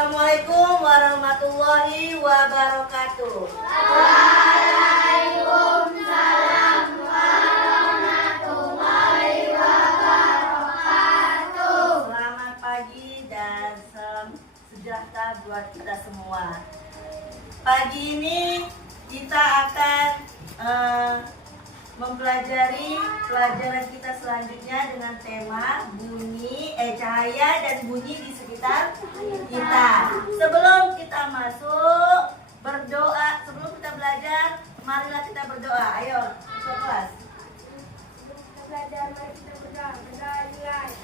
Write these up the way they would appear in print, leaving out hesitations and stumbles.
Assalamualaikum warahmatullahi wabarakatuh. Waalaikumsalam warahmatullahi wabarakatuh. Selamat pagi dan salam sejahtera buat kita semua. Pagi ini kita akan mempelajari pelajaran kita selanjutnya dengan tema cahaya dan bunyi di sekitar kita. Sebelum kita masuk berdoa, sebelum kita belajar, marilah kita berdoa. Ayo, ke kelas. Sebelum kita belajar, mari kita berdoa. Bismillahirrahmanirrahim.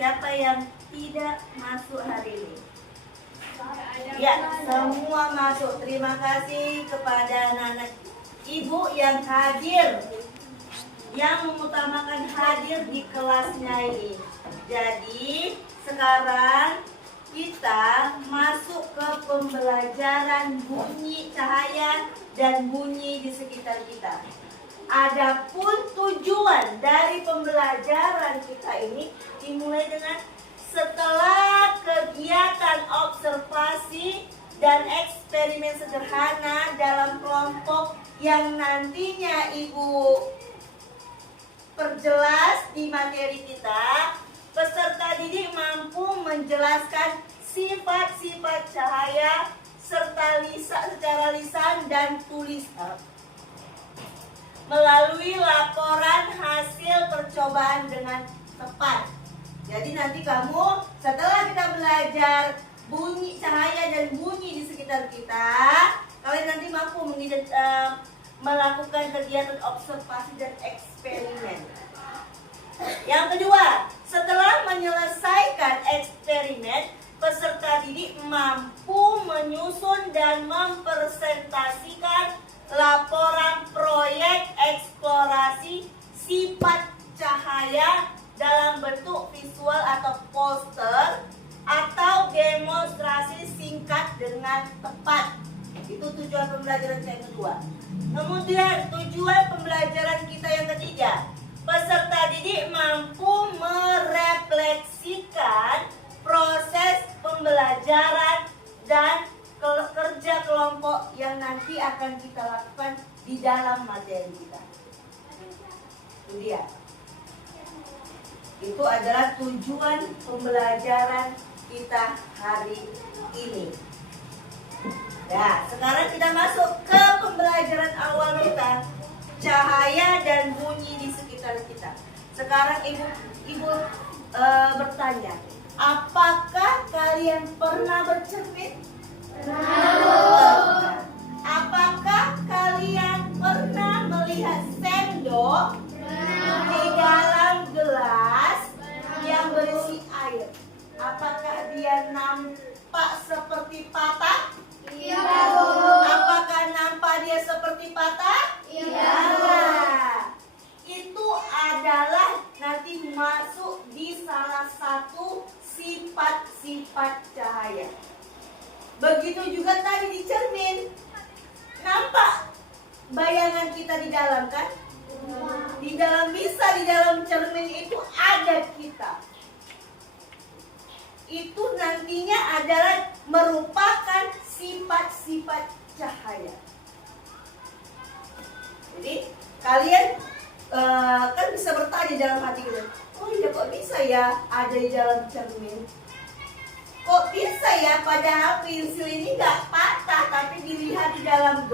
Siapa yang tidak masuk hari ini? Ya, semua masuk. Terima kasih kepada anak-anak ibu yang hadir, yang mengutamakan hadir di kelasnya ini. Jadi, sekarang kita masuk ke pembelajaran bunyi cahaya dan bunyi di sekitar kita. Adapun tujuan dari pembelajaran kita ini dimulai dengan setelah kegiatan observasi dan eksperimen sederhana dalam kelompok yang nantinya Ibu perjelas di materi kita, peserta didik mampu menjelaskan sifat-sifat cahaya serta secara lisan dan tulisan melalui laporan hasil percobaan dengan tepat. Jadi nanti kamu setelah kita belajar bunyi cahaya dan bunyi di sekitar kita, kalian nanti mampu melakukan kegiatan observasi dan eksperimen. Yang kedua, setelah menyelesaikan eksperimen, peserta didik mampu menyusun dan mempresentasikan laporan proyek eksplorasi sifat cahaya dalam bentuk visual atau poster atau demonstrasi singkat dengan tepat. Itu tujuan pembelajaran yang kedua. Kemudian tujuan pembelajaran kita yang ketiga, peserta didik mampu merefleksikan proses pembelajaran dan kerja kelompok yang nanti akan kita lakukan di dalam materi kita. Itu dia. Itu adalah tujuan pembelajaran kita hari ini. Ya, sekarang kita masuk ke pembelajaran awal kita, cahaya dan bunyi di sekitar kita. Sekarang ibu bertanya, apakah kalian pernah bercermin? Apakah kalian pernah melihat sendok di dalam gelas yang berisi air? Apakah dia nampak seperti patah? Iya, Bu. Apakah nampak dia seperti patah? Iya. Nah, itu adalah nanti masuk di salah satu sifat-sifat cahaya. Begitu juga tadi di cermin. Nampak bayangan kita di dalam kan? Di dalam cermin itu ada kita. Itu nantinya adalah merupakan sifat-sifat cahaya. Jadi kalian kan bisa bertanya dalam hati kalian, oh iya kok bisa ya ada di dalam cermin? Kok bisa ya padahal pensil ini gak patah, tapi dilihat di dalam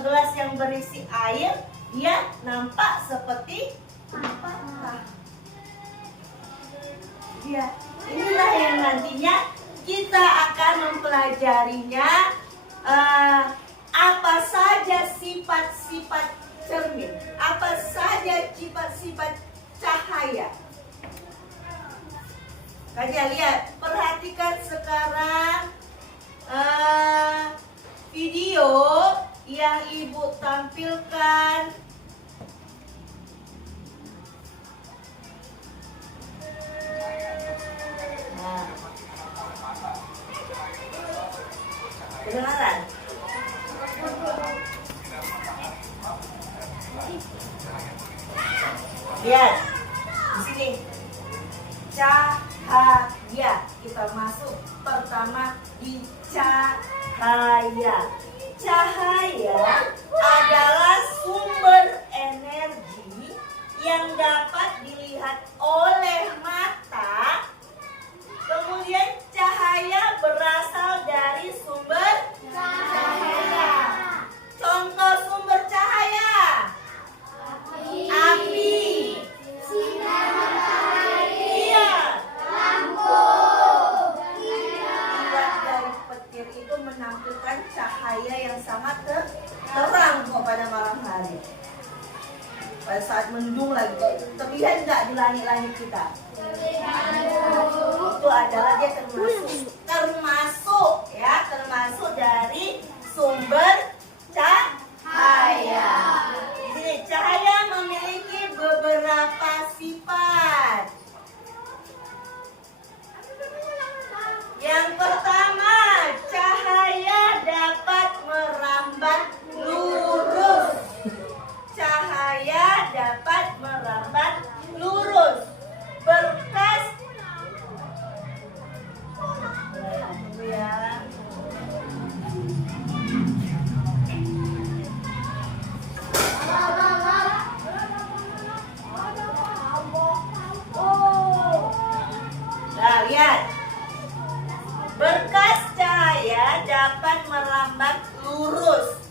gelas yang berisi air, dia nampak seperti patah. Ya, inilah yang nantinya kita akan mempelajarinya Apa saja sifat-sifat cermin? Apa saja sifat-sifat cahaya? Kalian lihat, perhatikan sekarang video yang ibu tampilkan. Nah, kedengaran? Lihat di sini, cahaya. Kita masuk pertama di cahaya. Cahaya adalah sumber energi yang dapat dilihat oleh mata. Kemudian cahaya berasal dari sumber cahaya. Contoh sumber cahaya: api, sinar matahari, iya, lampu. Kilat dari petir itu menampilkan cahaya yang sangat terang pada malam hari. Pada saat mendung lagi, terlihat nggak di langit-langit kita? Itu adalah dia termasuk dari sumber cahaya. Jadi cahaya memiliki beberapa sifat. Yang pertama, cahaya dapat merambat lurus. Cahaya dapat merambat lurus. Berkas ya. Nah, lihat. Berkas cahaya dapat merambat lurus.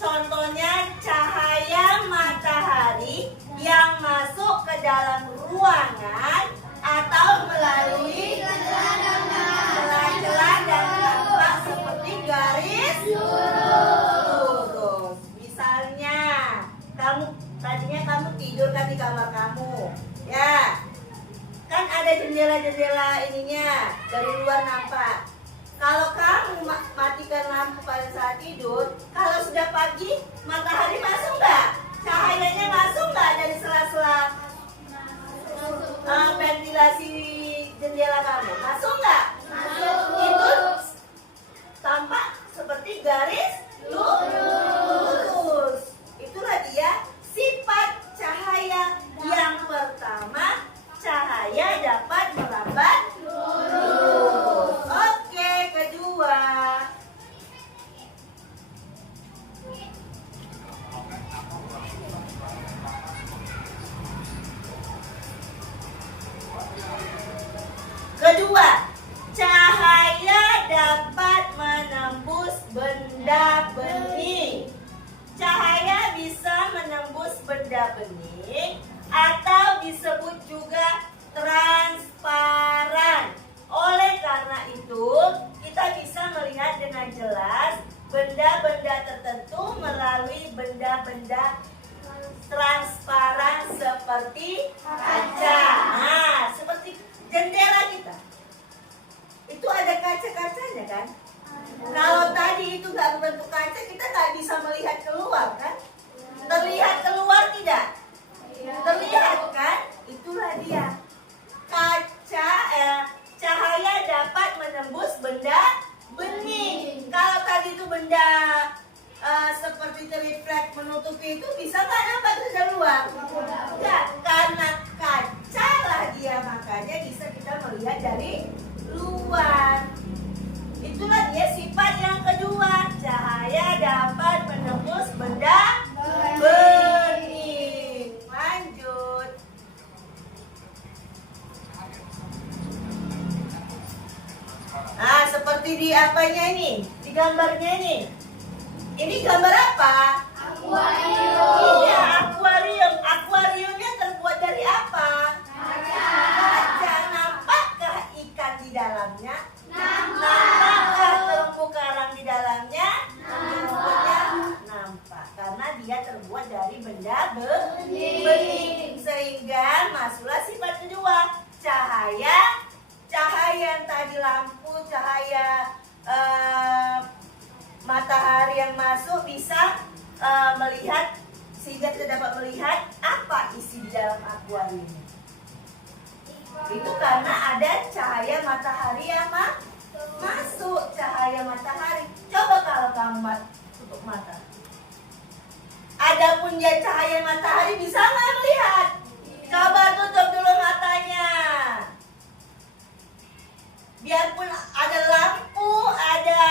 Contohnya cahaya matahari yang masuk ke dalam ruangan atau melalui celah-celah dan tampak seperti garis lurus. Misalnya, tadinya kamu tidur kan di kamar kamu, ya. Kan ada jendela-jendela ininya, dari luar nampak. Kalau kamu matikan lampu pada saat tidur, kalau sudah pagi, matahari masuk nggak? Cahayanya masuk nggak dari sela-sela ventilasi jendela kamu? Masuk nggak? Itu tampak seperti garis lurus. Itulah dia sifat cahaya yang pertama. Cahaya dapat merambat lurus. Oke, kedua. Kedua, cahaya dapat menembus benda bening. Cahaya bisa menembus benda bening atau disebut juga transparan. Oleh karena itu, kita bisa melihat dengan jelas benda-benda tertentu melalui benda-benda transparan seperti kaca. Nah, seperti jendela kita. Itu ada kaca-kacanya kan? Kalau tadi itu nggak berbentuk kaca, kita nggak bisa melihat keluar kan? Terlihat keluar tidak? Terlihat kan? Itulah dia. Cahaya dapat menembus benda bening. Kalau tadi itu benda seperti terrefleks menutupi itu, bisa nggak nampak dari luar? Enggak, karena kaca lah dia, makanya bisa kita melihat dari luar. Itulah dia sifat yang kedua. Cahaya dapat menembus benda bening. Lanjut. Nah, seperti di apanya ini? Di gambarnya ini. Ini gambar apa? Akuarium. Iya, akuarium. Akuariumnya terbuat dari apa? Kaca. Nampakkah ikan di dalamnya? Nampakkah terumbu karang di dalamnya? rata karena dia terbuat dari benda bening. Sehingga masuklah sifat kedua, cahaya. Cahaya yang tadi lampu, cahaya matahari yang masuk bisa melihat, sehingga kita dapat melihat apa isi di dalam akuarium ini. Itu karena ada cahaya matahari yang masuk. Cahaya matahari. Coba kalau kamu tutup mata, ada punya cahaya matahari, bisa nggak melihat? Coba tutup dulu matanya. Biarpun ada lampu, ada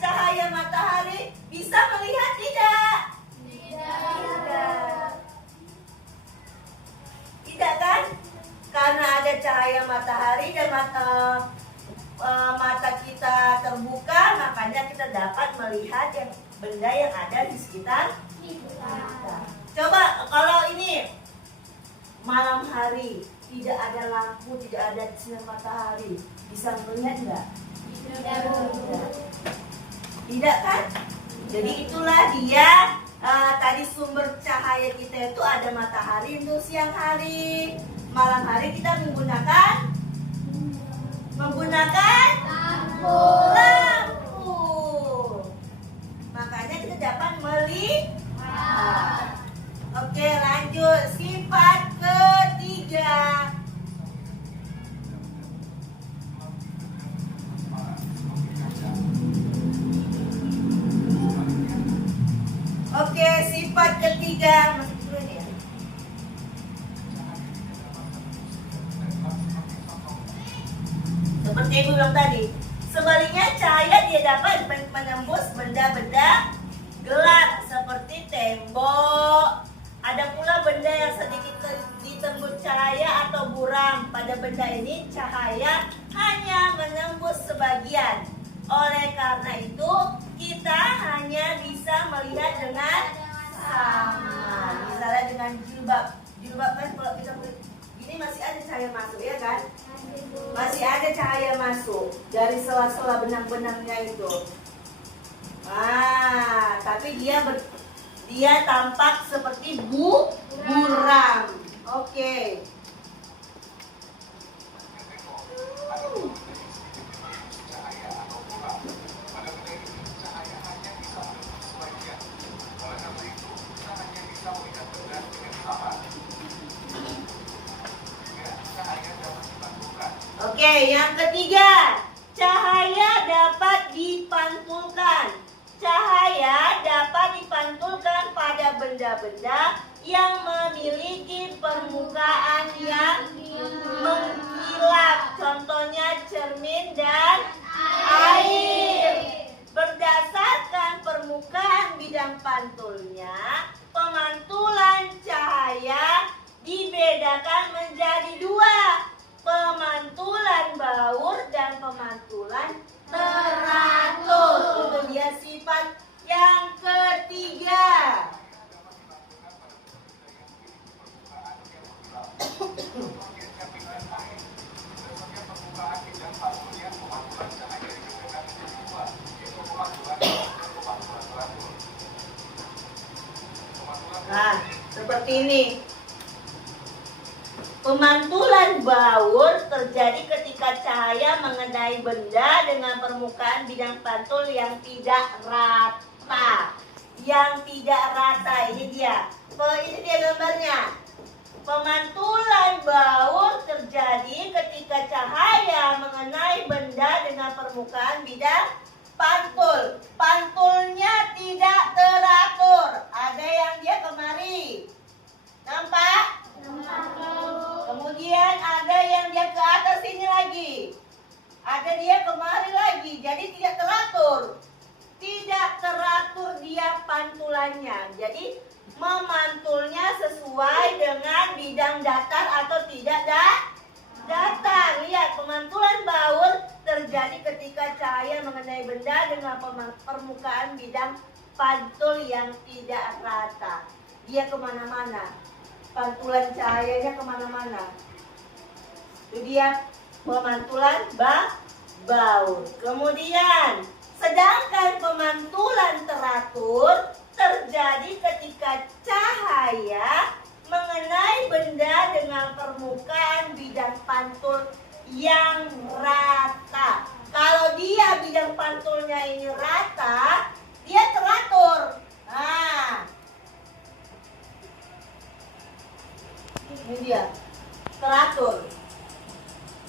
cahaya matahari, bisa melihat tidak? Tidak kan? Karena ada cahaya matahari dan mata kita terbuka, makanya kita dapat melihat benda yang ada di sekitar kita. Coba kalau ini malam hari, tidak ada lampu, tidak ada sinar matahari, bisa melihat nggak? Tidak kan? Jadi itulah dia tadi sumber cahaya kita itu ada matahari untuk siang hari. Malam hari kita menggunakan lampu. Makanya kita dapat melihat. Oke, lanjut sifat ketiga. Oke, sifat ketiga. Masuk dulu ya. Seperti ibu bilang tadi, sebaliknya cahaya dia dapat menembus benda-benda gelap seperti tembok. Ada pula benda yang sedikit ditembus cahaya atau buram. Pada benda ini cahaya hanya menembus sebagian. Oleh karena itu kita hanya bisa melihat dengan sama. Misalnya dengan jilbab. Jilbab kan kalau kita ini masih ada cahaya masuk, ya kan? Masih ada cahaya masuk dari sela-sela benang-benangnya itu. Tapi dia tampak seperti buram. Oke. Oke, yang ketiga, cahaya dapat dipantulkan. Cahaya dapat dipantulkan pada benda-benda yang memiliki permukaan yang mengkilap. Contohnya cermin dan air. Berdasarkan permukaan bidang pantulnya, pemantulan cahaya dibedakan menjadi dua. Pemantulan baur dan pemantulan teratur. Itu dia sifat yang ketiga. Nah, seperti ini. Pemantulan baur terjadi ketika cahaya mengenai benda dengan permukaan bidang pantul yang tidak rata. Yang tidak rata, ini dia. Ini dia gambarnya. Pemantulan baur terjadi ketika cahaya mengenai benda dengan permukaan bidang pantul. Pantulnya tidak teratur. Ada yang dia kemari. Nampak? Kemudian ada yang dia ke atas sini lagi. Ada dia kemari lagi. Jadi tidak teratur. Tidak teratur dia pantulannya. Jadi memantulnya sesuai dengan bidang datar atau tidak datar. Lihat, pemantulan baur terjadi ketika cahaya mengenai benda dengan permukaan bidang pantul yang tidak rata. Dia kemana-mana. Pantulan cahayanya kemana-mana. Itu dia pemantulan baur. Kemudian Sedangkan pemantulan teratur terjadi ketika cahaya mengenai benda dengan permukaan bidang pantul yang rata. Kalau dia bidang pantulnya ini rata, dia teratur. Nah, ini dia, teratur.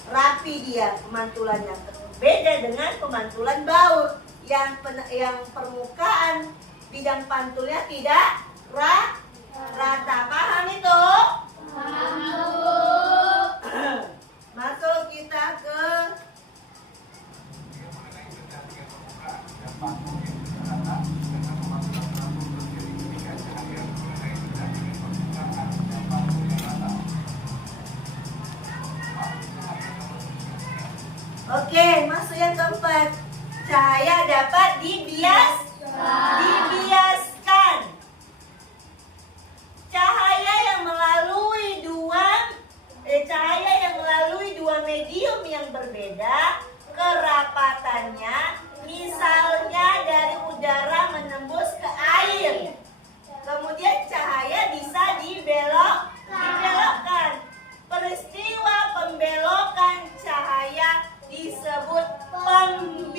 Rapi dia pemantulannya. Beda dengan pemantulan baur yang permukaan bidang pantulnya tidak rata. Paham itu? Masuk kita ke Oke, masuk yang keempat. Cahaya dapat dibiaskan. Cahaya yang melalui dua medium yang berbeda kerapatannya, misalnya dari udara menembus ke air. Kemudian cahaya bisa dibelokkan. Peristiwa pembelokan cahaya disebut pembiasan.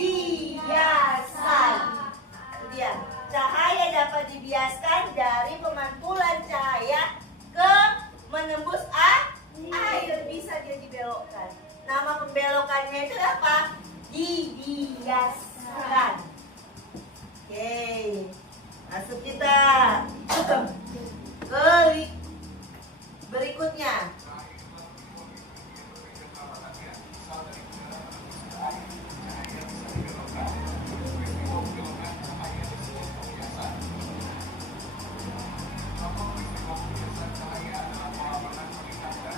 Dia cahaya dapat dibiaskan dari pemantulan cahaya ke menembus air, bisa dia dibelokkan. Nama pembelokannya itu apa? Dibiaskan. Oke, masuk kita ke berikutnya.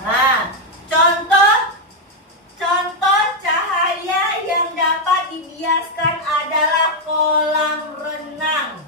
Nah, contoh cahaya yang dapat dibiaskan adalah kolam renang.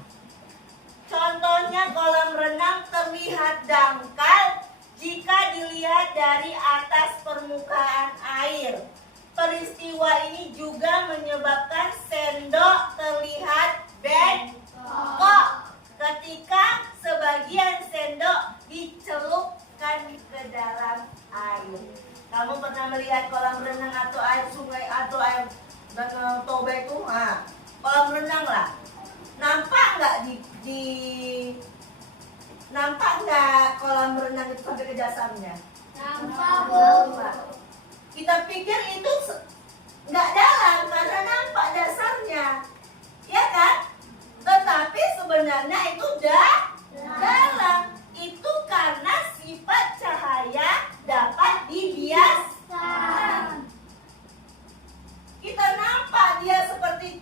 Contohnya kolam renang terlihat dangkal jika dilihat dari atas permukaan air. Peristiwa ini juga menyebabkan sendok terlihat bengkok ketika sebagian sendok dicelupkan ke dalam air. Kamu pernah melihat kolam renang atau air sungai atau air danau Toba itu? Nah, kolam renang lah. Nampak nggak nampak nggak kolam renang itu sampai ke dasarnya? Nampak. Kita pikir itu nggak dalam karena nampak dasarnya, ya kan? Tetapi sebenarnya itu dalam. Itu karena sifat cahaya dapat dibiaskan. Kita nampak dia seperti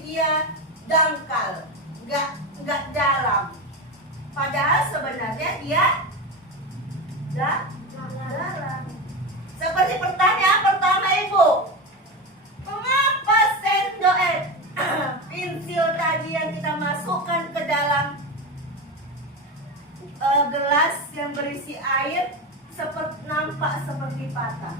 dia dangkal, nggak dalam. Padahal sebenarnya dia dalam. Seperti pertanyaan pertama Ibu, mengapa sendok pensil tadi yang kita masukkan ke dalam gelas yang berisi air nampak seperti patah?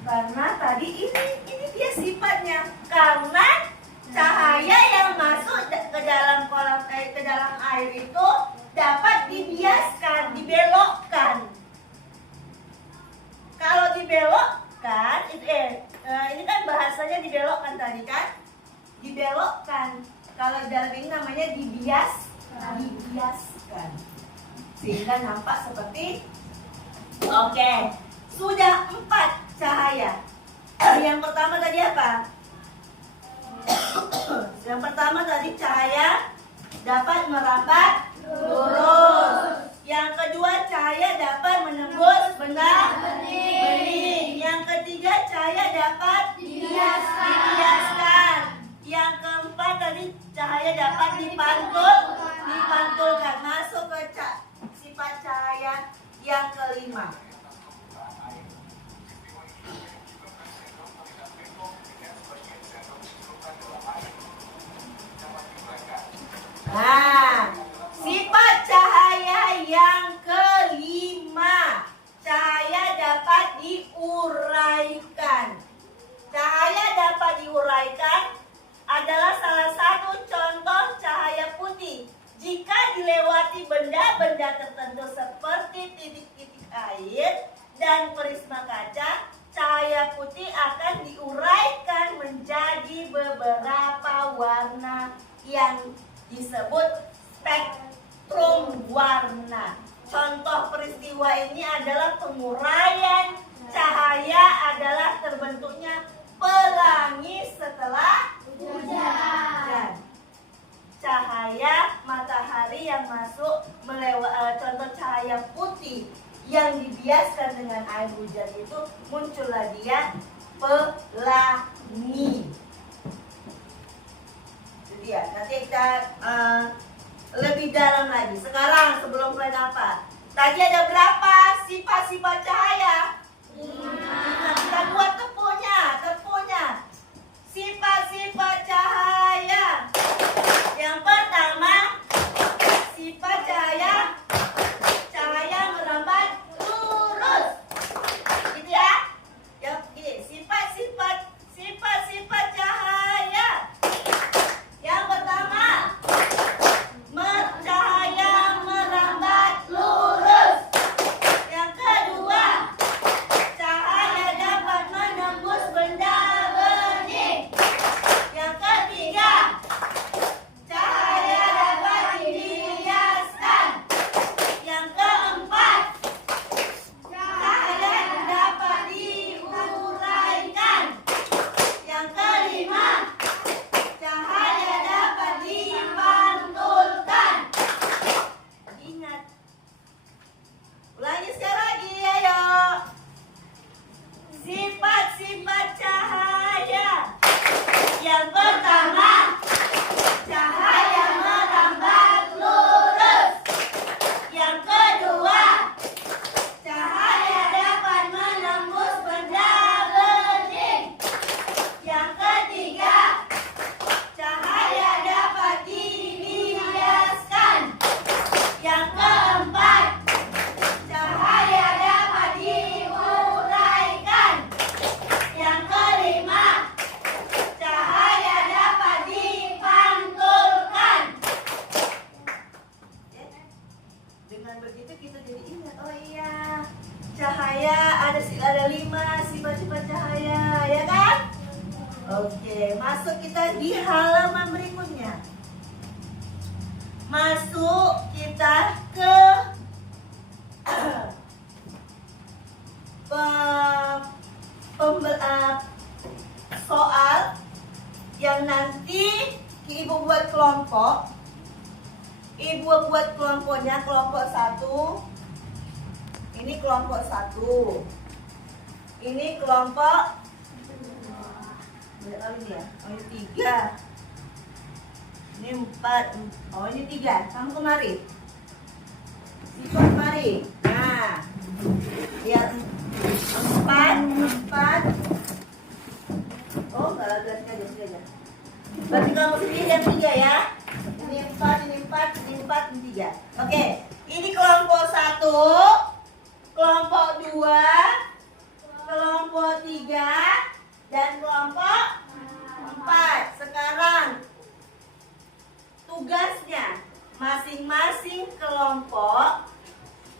Karena tadi ini dia sifatnya, karena cahaya yang masuk ke dalam ke dalam air itu dapat dibiaskan, dibelokkan. Kalau dibelokkan, ini kan bahasanya dibelokkan tadi kan? Dibelokkan. Kalau dalam ini namanya dibiaskan. Sehingga nampak seperti oke. Sudah 4 cahaya. Yang pertama tadi apa? Yang pertama tadi cahaya dapat merambat lurus. Yang kedua cahaya dapat menembus benda bening. Yang ketiga cahaya dapat dibiaskan. Yang keempat tadi cahaya dapat dipantulkan. Masuk ke sifat cahaya yang kelima. Nah, sifat cahaya yang kelima, cahaya dapat diuraikan. Cahaya dan prisma kaca, cahaya putih akan diuraikan menjadi beberapa warna yang disebut spektrum warna. Contoh peristiwa ini adalah penguraian cahaya adalah terbentuknya pelangi setelah hujan. Cahaya matahari yang masuk contoh cahaya putih yang dibiaskan dengan air hujan itu muncullah dia pelangi. Itu dia. Nanti kita lebih dalam lagi. Sekarang sebelum mulai apa? Tadi ada berapa sifat-sifat cahaya? 5. Kita buat tepunya. Sifat-sifat cahaya. Yang pertama, sifat cahaya merambat lurus. Gitu ya. Yang gini, sifat-sifat cahaya. Yang pertama, cahaya merambat lurus. Yang kedua, cahaya dapat menembus benda bening. Yang ketiga, cahaya dapat dibiaskan. Yang keempat, cahaya dapat diuraikan. Yang kelima, cahaya dapat dipantulkan. Ingat. Ulangi sekali lagi, ayo. Sifat-sifat cahaya. Yang pertama, cahaya merambat lurus. Yang kedua, cahaya dapat menembus benda bening. Yang ketiga, cahaya dapat dibiaskan. Yang keempat, cahaya dapat diuraikan. Yang kelima, cahaya dapat dipantulkan. Dengan begitu kita jadi ingat, oh iya, cahaya ada 5 sifat-sifat cahaya, ya kan? Oke, masuk kita di halaman berikutnya. Masuk kita ke soal yang nanti ibu buat kelompok. Ibu buat kelompoknya, kelompok 1. Ini kelompok 1. Ini kelompok berapa ini ya? Oh ini 3. Ini 4. Oh ini 3. Kamu kemari. Sifat kemari. Nah, yang 4. Oh enggak ada sini aja. Berarti kamu sendiri yang 3 ya. Ini 4, ini 4, ini 4, ini 3. Oke, ini kelompok 1, kelompok 2, kelompok 3, dan kelompok 4. Sekarang tugasnya masing-masing kelompok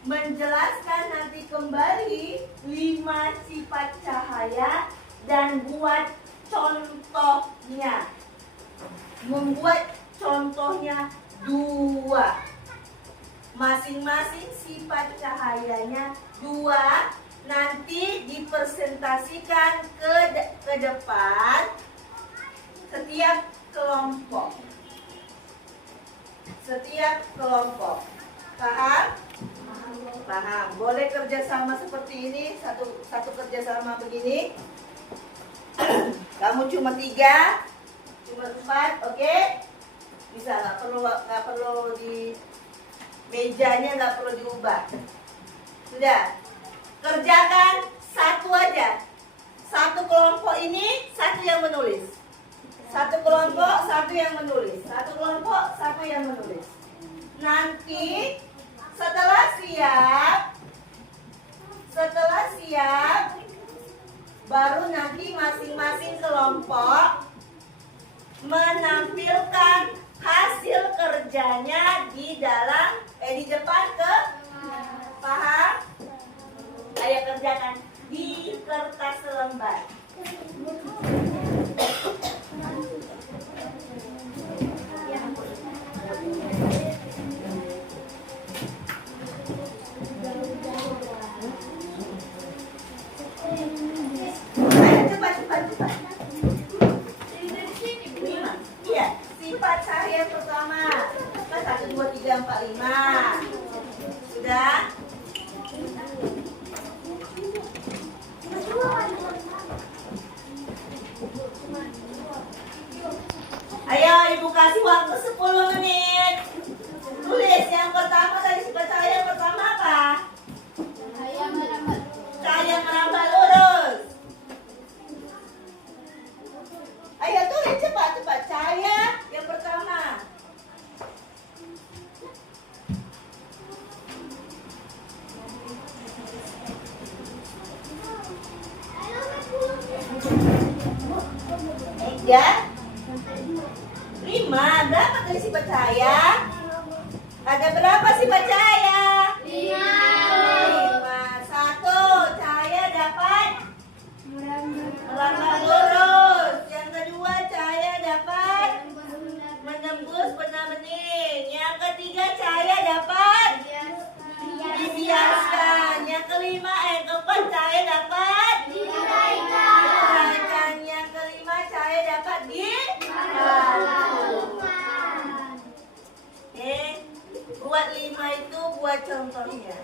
menjelaskan nanti kembali 5 sifat cahaya dan buat contohnya. Membuat contohnya 2. Masing-masing sifat cahayanya 2. Nanti dipresentasikan ke depan setiap kelompok. Paham? Paham. Boleh kerjasama seperti ini, satu kerjasama begini. Kamu cuma 3, cuma 4, oke? Bisa, nggak perlu di mejanya, nggak perlu diubah. Sudah, kerjakan satu aja. Satu kelompok ini, satu yang menulis. Satu kelompok, satu yang menulis. Satu kelompok, satu yang menulis. Nanti setelah siap, baru nanti masing-masing kelompok menampilkan hasil kerjanya di depan ke paham? Ayo kerjakan di kertas selembar. Ayo cepat. 5. Iya, sifat cahaya pertama. 1, 2, 3, 4, 5. Sudah? Ayo ibu kasih waktu 10 menit. Tulis yang pertama dari sifat cahaya yang pertama apa? Cahaya merambat lurus. Ayo tulis cepat. Cahaya yang pertama. Tiga, 5. Berapa dari sifat cahaya? Ada berapa sifat cahaya? 5. 1. Cahaya dapat merambat lurus. Yang kedua, cahaya dapat menembus benang bening. Yang ketiga, cahaya dapat dibiaskan. Yang kelima, yang keempat, cahaya dapat diuraikan. Yang kelima, cahaya dapat Oke, buat 5 itu buat contohnya.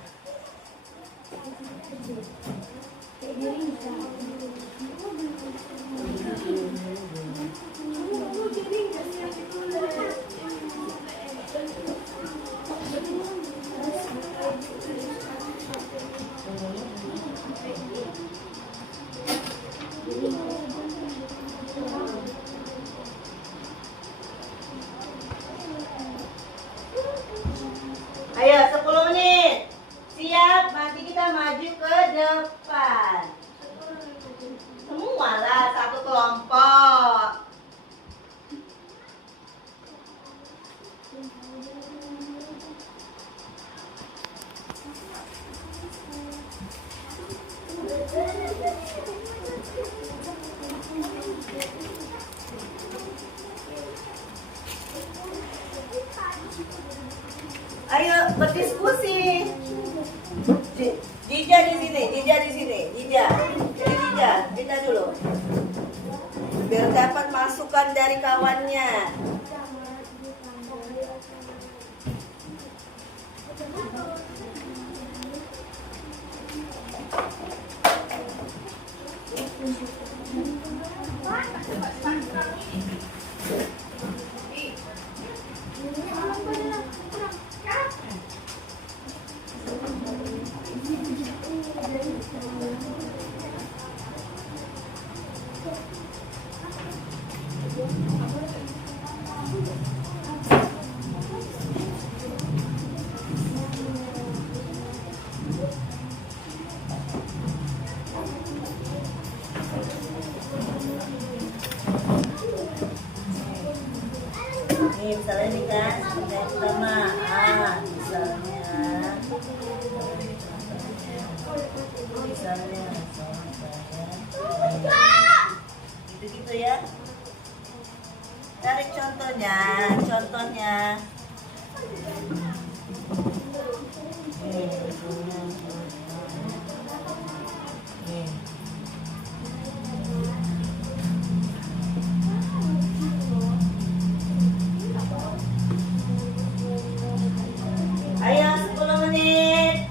Ayo 10 menit. Siap, nanti kita maju ke depan. Semua lah, satu kelompok. Ayo berdiskusi. Jija di sini. Jija dulu. Biar dapat masukan dari kawannya. Nih misalnya nih kan, yang pertama misalnya gitu ya. Cari contohnya. Ayo 10 menit.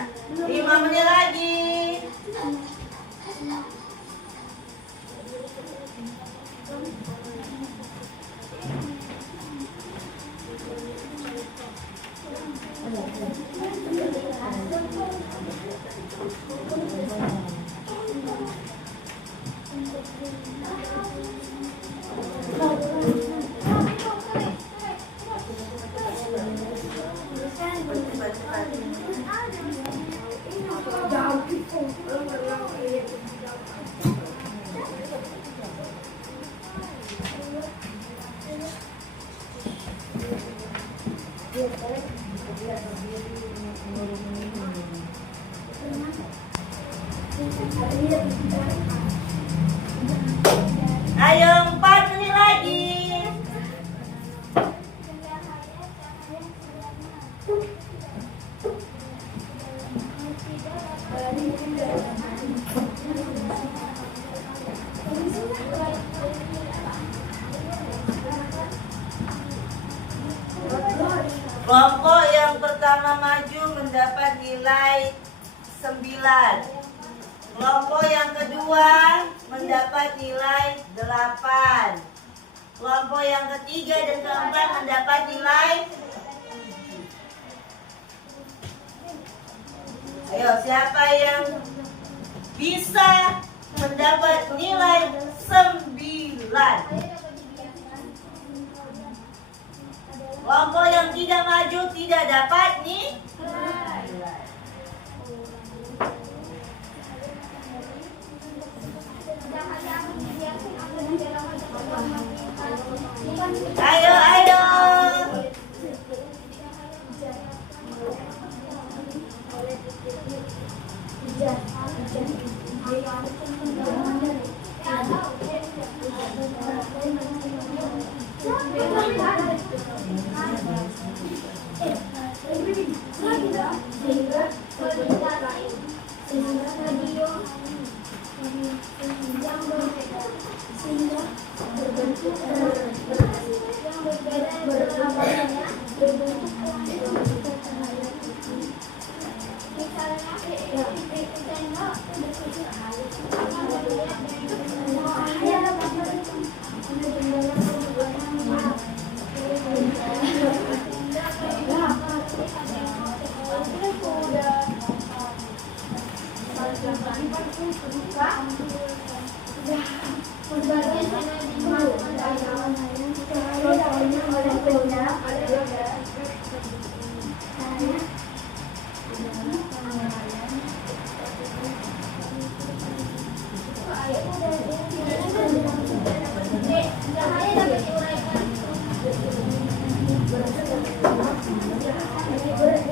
5 menit lagi. Ayo 4 menit lagi. Kelompok yang pertama maju mendapat nilai 9. Kelompok yang kedua mendapat nilai 8. Kelompok yang ketiga dan keempat mendapat nilai. Ayo, siapa yang bisa mendapat nilai 9? Kelompok yang tidak maju tidak dapat nih. Ayo, ayo.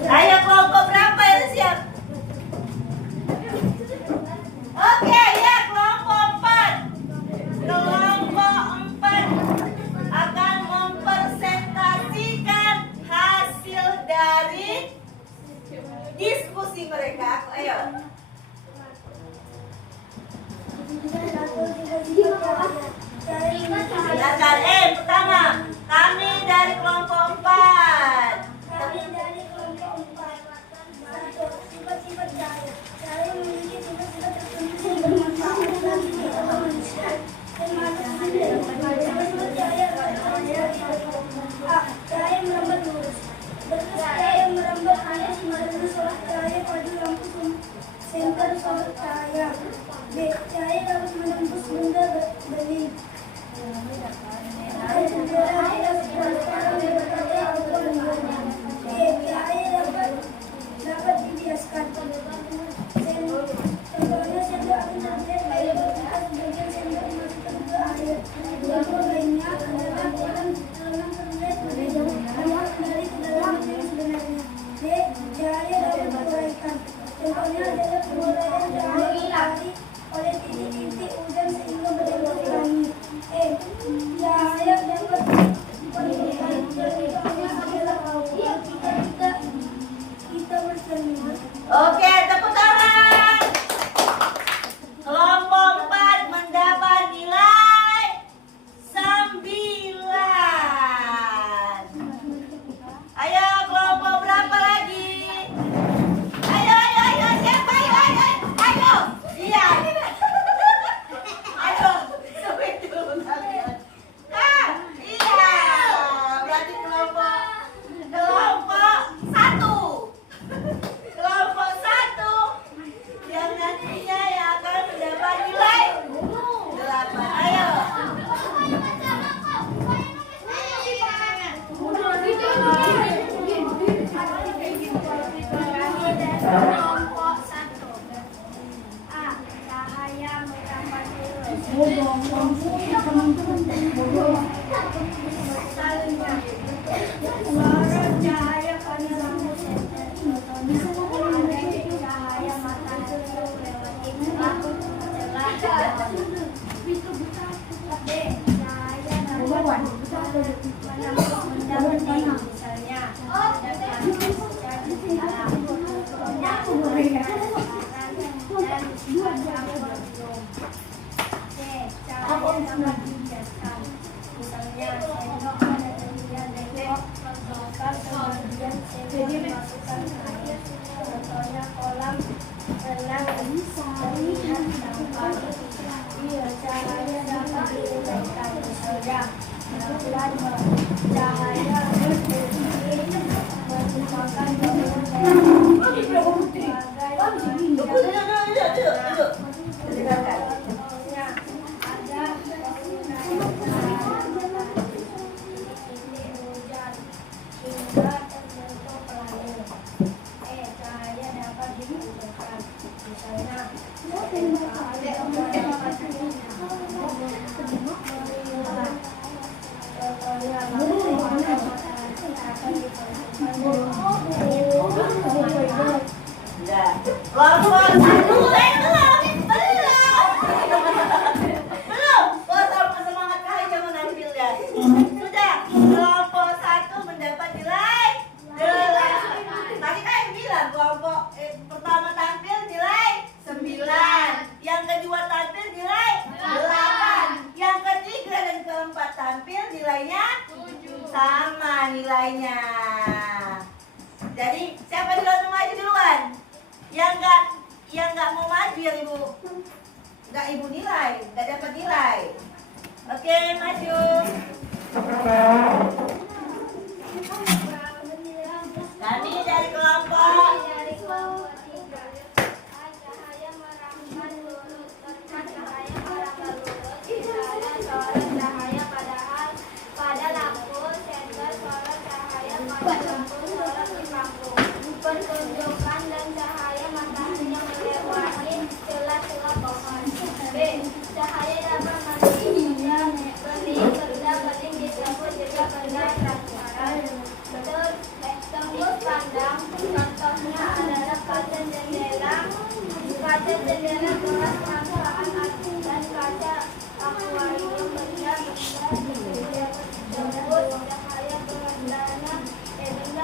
Ayo kelompok berapa yang siap? Oke ya, kelompok 4. Kelompok 4 akan mempresentasikan hasil dari diskusi mereka. Ayo. Silakan. Pertama, kami dari kelompok 4. Kami dari kelompok 4. Sifat-sifat cahaya. Cahaya memiliki sifat-sifat tertentu yang bermanfaat bagi kita manusia. Termasuk sifat cahaya A. Cahaya merambat lurus. Berkas cahaya merambat hanya sembarangan solat cahaya pada lampu senter solat cahaya. B. Cahaya dapat menembus benda bening. Cahaya dapat dibiaskan. Contohnya sendok akan terlihat air bergerak sebagian sendok dimasukkan ke air. Contoh lainnya adalah kolam terlihat mengalir dari kedalaman yang sebenarnya. D. Cahaya dapat diuraikan. Contohnya adalah penguraian cahaya oleh titik-titik hujan sehingga berbentuk langit. E. Cahaya dapat diuraikan. Contohnya adalah ketika kita bercermin. Oke, tepuk tangan. Kelompok 4 mendapat nilai 9. Ayo, kelompok berapa lagi? Ayo, ayo, Sorot cahaya pada lampu senter ada cahaya matahari lewati celah B. Cahaya dapat menembus benda bening, misalnya ada tiang secara jendela, yang memberikan dan ada berjum. C. Cahaya dapat dijadikan, misalnya sendok pada bagian bengkok, bongkar kemudian sendok dimasukkan ke air, contohnya kolam renang terlihat tampak. Iya, cahaya dapat diuraikan, misalnya bulan cahaya merupakan Kelompok satu, belum. Kelompok semangat kalian yang menampil ya. Sudah. Kelompok satu mendapat nilai 8. Tadi kan yang bilang kelompok pertama tampil nilai 9, yang kedua tampil nilai 8, yang ketiga dan keempat tampil nilainya 7. Sama nilainya. Jadi siapa duluan mau maju duluan? Yang nggak mau maju, yang ibu nilai, nggak dapat nilai. Oke, maju. Kami dari kelompok cahaya merambat lurus, cahaya merambat lurus, misalnya sorot cahaya pada lampu senter, sorot cahaya pada lampu sorot di panggung. Pertunjukan dan cahaya matahari yang melewati celah-celah pohon. B. Cahaya dapat bening benda bening disebut juga benda transparan. Tembus pandang, contohnya adalah kaca jendela gelas transparan dan kaca akuarium. Benda tembus cahaya benda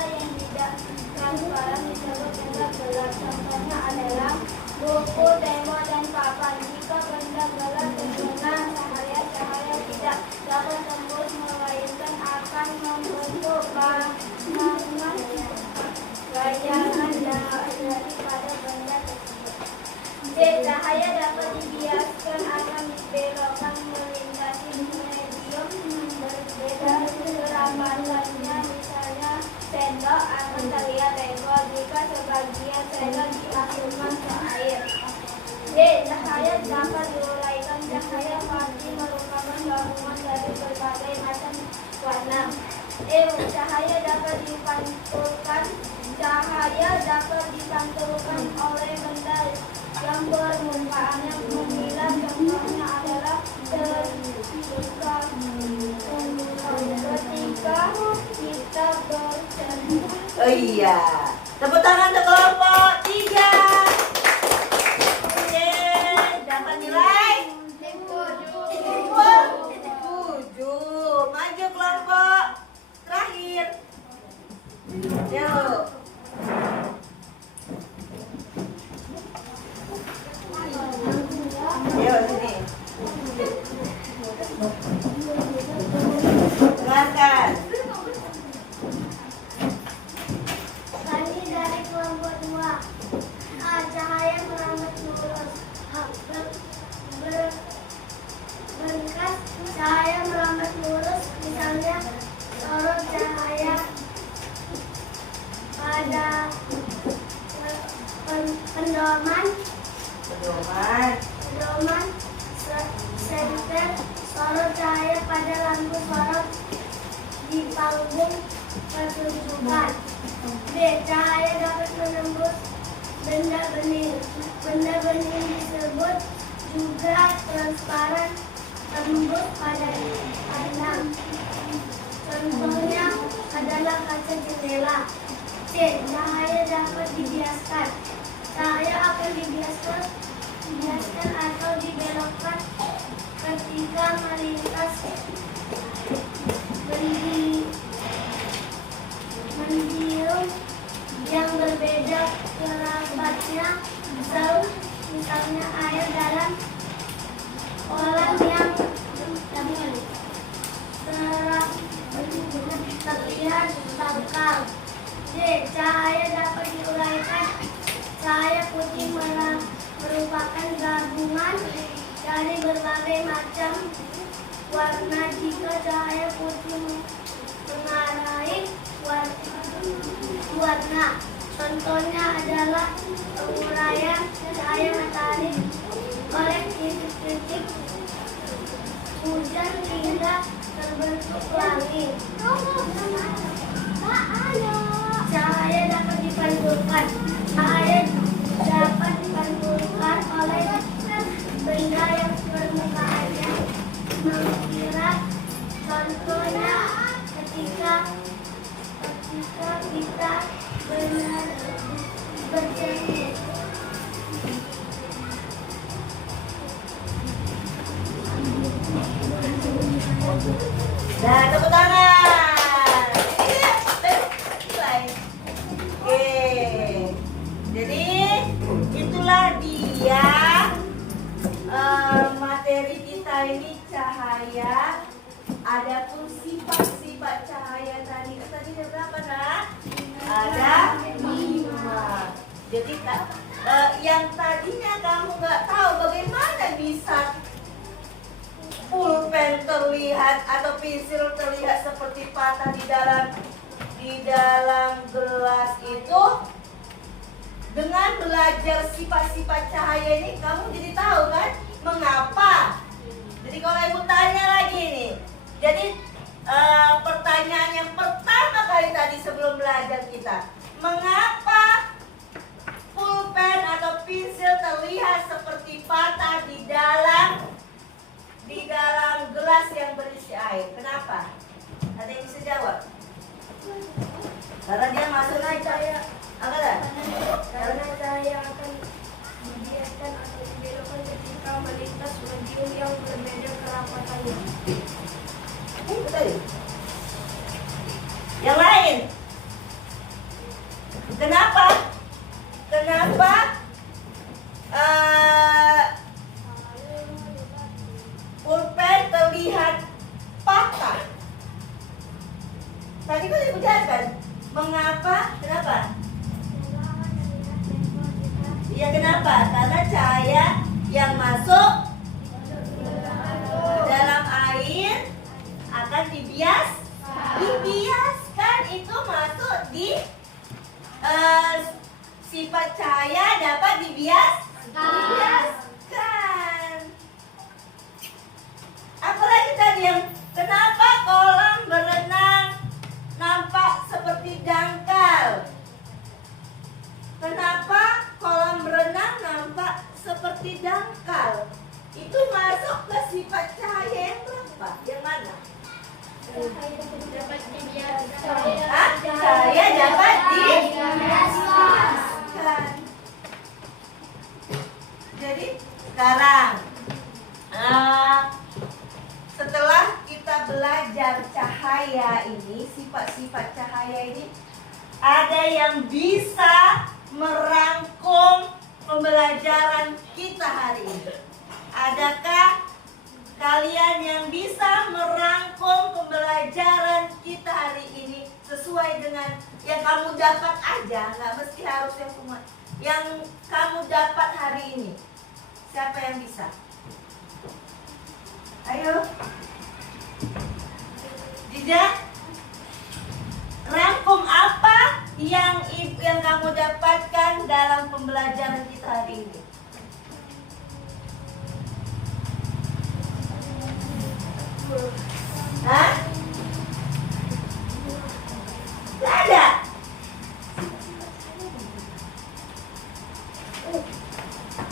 yang tidak transparan disebut benda gelap. Contohnya adalah buku, tembok, dan papan. Jika benda gelap terkena cahaya tidak dapat tembus, melainkan akan membentuk bayangan daripada benda tersebut. C. Cahaya dapat dibiaskan akan dibelokkan melintasi medium berbeda kerapatannya, misalnya sendok akan terlihat lebar jika sebagian sendok dimasukkan ke air. D. Cahaya dapat diuraikan. Cahaya pasti merupakan gabungan dari berbagai macam warna. E. Cahaya dapat dipantulkan. Cahaya dapat dipantulkan oleh benda yang permukaan yang menyilat. Contohnya adalah ketika kita bercerita. Oh iya, tepuk tangan untuk kelompok 3. Oke, dapat nilai 7. Maju kelompok terakhir. Yuk. Yuk sini. Dengarkan. Kami dari kelompok 2. A. Cahaya merambat lurus. Berkas cahaya merambat lurus, misalnya sorot cahaya pada pedoman senter, sorot cahaya pada lampu sorot di panggung pertunjukan. B. Cahaya dapat menembus benda bening. Benda bening disebut juga transparan tembus pada pandang. Contohnya adalah kaca jendela. C. Cahaya dapat dibiaskan. Cahaya akan dibiaskan atau dibelokkan ketika melintas mendium yang berbeda kerabatnya, misalnya air dalam kolam yang terlihat dangkal. D. Cahaya dapat diuraikan. Cahaya putih merupakan gabungan dari berbagai macam warna. Jika cahaya putih mengarai warna, contohnya adalah penguraian cahaya matahari oleh titik-titik hujan hingga terbentuk langit. Cahaya dapat dipantulkan. Cahaya dapat dipantulkan oleh benda yang permukaannya mengkilap. Contohnya ketika kita bercermin. Nah, tepuk tangan. Mulai. Oke. Jadi itulah dia materi kita ini, cahaya. Adapun sifat-sifat cahaya tadi ada berapa, Nak? Ada 5. Jadi yang tadinya kamu nggak tahu bagaimana bisa pulpen terlihat atau pensil terlihat seperti patah di dalam gelas itu, dengan belajar sifat-sifat cahaya ini kamu jadi tahu kan mengapa. Jadi kalau ibu tanya lagi nih, jadi pertanyaan yang pertama kali tadi sebelum belajar kita, mengapa pulpen atau pensil terlihat seperti patah di dalam gelas yang berisi air? Kenapa? Ada yang bisa jawab? Karena dia masuk naik cahaya. Karena cahaya akan dibiaskan atau dibelokkan ketika melintas medium yang berbeda kerapatannya. Betul. Yang lain? Kenapa pulpen terlihat patah? Tadi kan ibu jelaskan. Mengapa? Kenapa? Ya kenapa? Karena cahaya yang masuk dalam air akan dibiaskan, itu masuk di sifat cahaya dapat dibiaskan. Apalagi tadi yang kenapa kolam berenang nampak seperti dangkal? Kenapa kolam berenang nampak seperti dangkal? Itu masuk ke sifat cahaya yang berapa? Yang mana? Cahaya dapat dibiaskan. Jadi sekarang setelah kita belajar cahaya ini, sifat-sifat cahaya ini, ada yang bisa merangkum pembelajaran kita hari ini. Adakah kalian yang bisa merangkum pembelajaran kita hari ini sesuai dengan yang kamu dapat aja, nggak mesti harus yang semua yang kamu dapat hari ini? Siapa yang bisa? Ayo, Dija, rangkum apa yang kamu dapatkan dalam pembelajaran kita hari ini? Hah? Gak ada.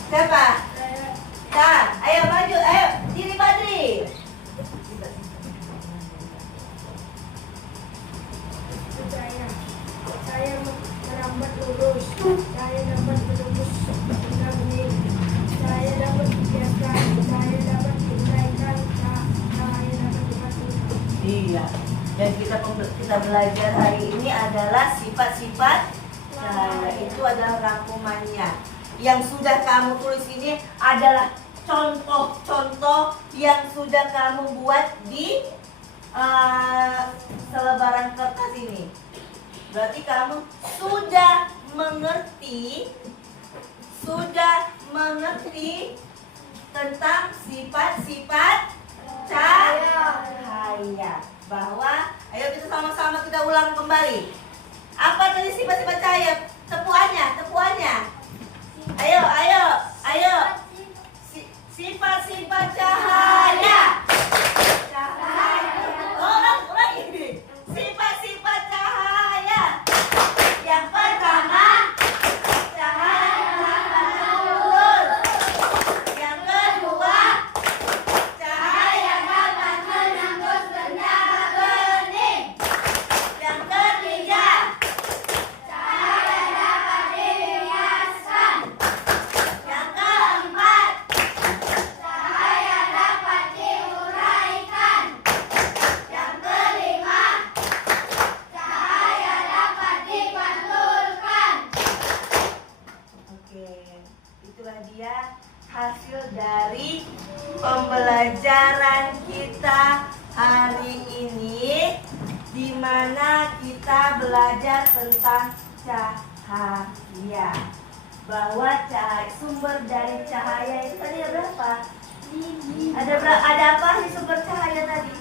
Siapa? Kan, ayo maju, ayo, diri Badri. kembali. Saya merambat lurus, saya dapat menembus hingga bening, saya dapat dibiaskan, saya dapat diuraikan, saya dapat dipatuhi. Iya. Dan kita belajar hari ini adalah sifat-sifat cahaya. Itu adalah rangkumannya. Yang sudah kamu tulis ini adalah contoh-contoh yang sudah kamu buat di selebaran kertas ini. Berarti kamu sudah mengerti tentang sifat-sifat cahaya. Bahwa, ayo kita sama-sama kita ulang kembali. Apa tadi sifat-sifat cahaya? Tepuannya. Ayo. Sifat-sifat cahaya. Orang ini. Sifat-sifat cahaya. Yang pertama, cahaya lurus. Yang kedua, cahaya dapat menembus benda bening. Yang ketiga, cahaya dapat dibiaskan. Yang keempat, cahaya dapat diuraikan. Yang kelima, cahaya dapat dipantulkan. Oke, itulah dia hasil dari pembelajaran kita hari ini, di mana kita belajar tentang cahaya. Bahwa sumber dari cahaya itu tadi ada berapa? Ada apa sih sumber cahaya tadi?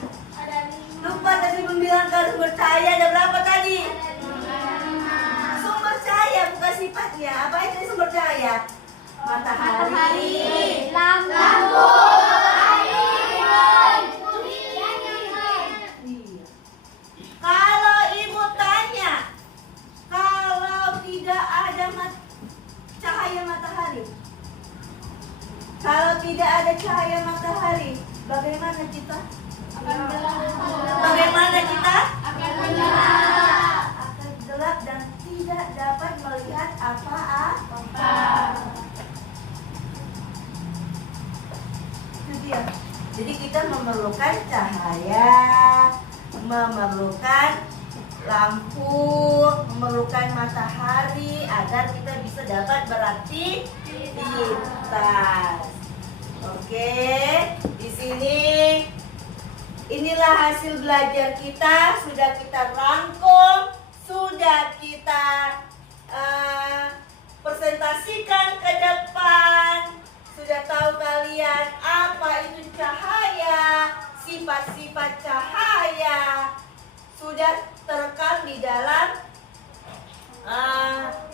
Lupa tadi membilangkan sumber cahaya ada berapa tadi? Sumber cahaya bukan sifatnya. Apa itu sumber cahaya? Matahari, lampu, Iya. Kalau ibu tanya, kalau tidak ada cahaya matahari, kalau tidak ada cahaya matahari, bagaimana kita? Bagaimana kita? Akan gelap dan tidak dapat melihat apa-apa. Itu dia. Jadi kita memerlukan cahaya, memerlukan lampu, memerlukan matahari agar kita bisa dapat beraktivitas. Oke, di sini inilah hasil belajar kita, sudah kita rangkum, sudah kita presentasikan ke depan. Sudah tahu kalian apa itu cahaya, sifat-sifat cahaya sudah terekam di dalam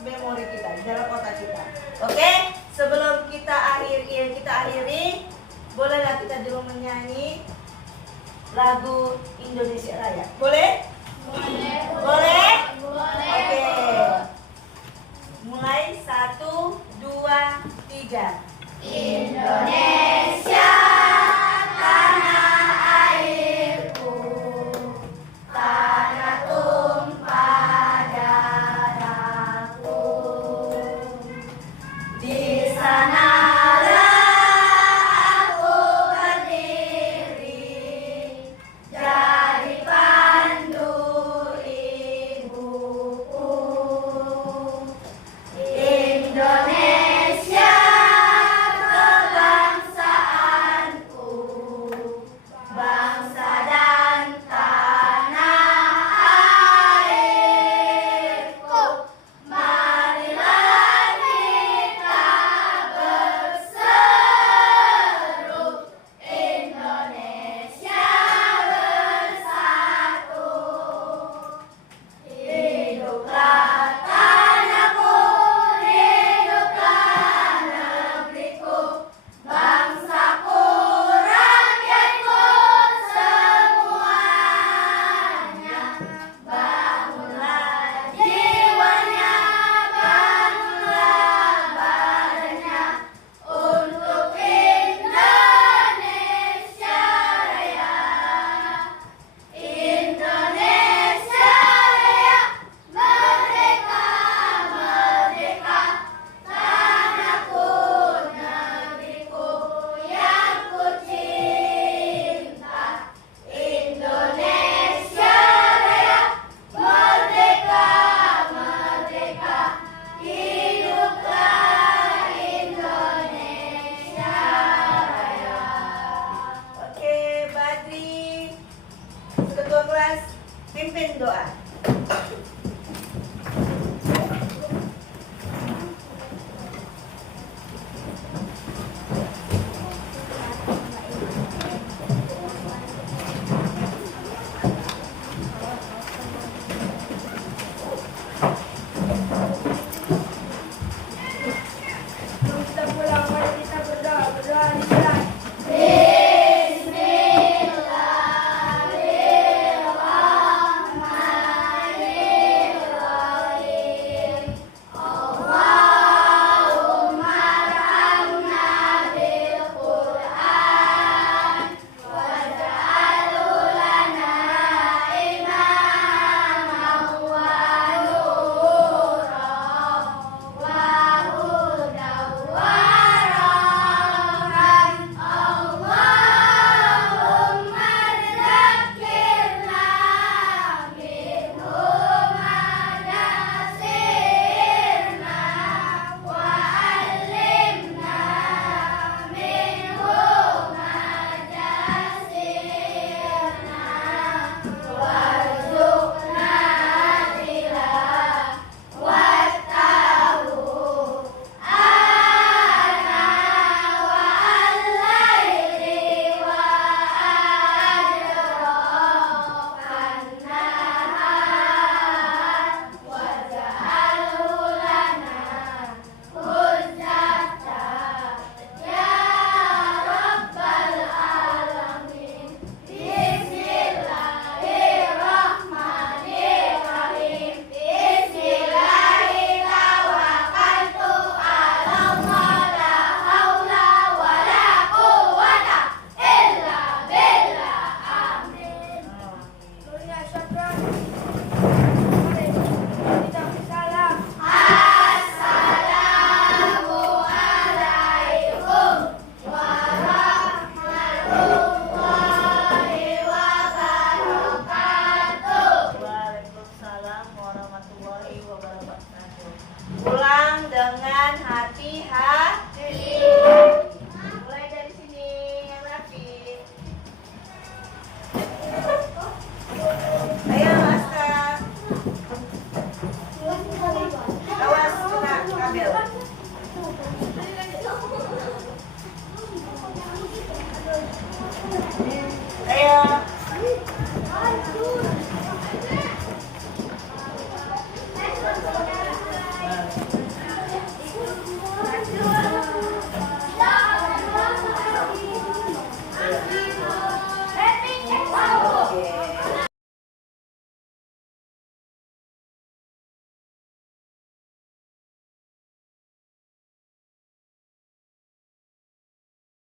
memori kita, di dalam otak kita. Oke, sebelum kita akhiri, bolehlah kita dulu menyanyi lagu Indonesia Raya. Boleh? Boleh? Oke. Mulai 1, 2, 3. Indonesia, tanah airku, tanah tumpah darahku. Di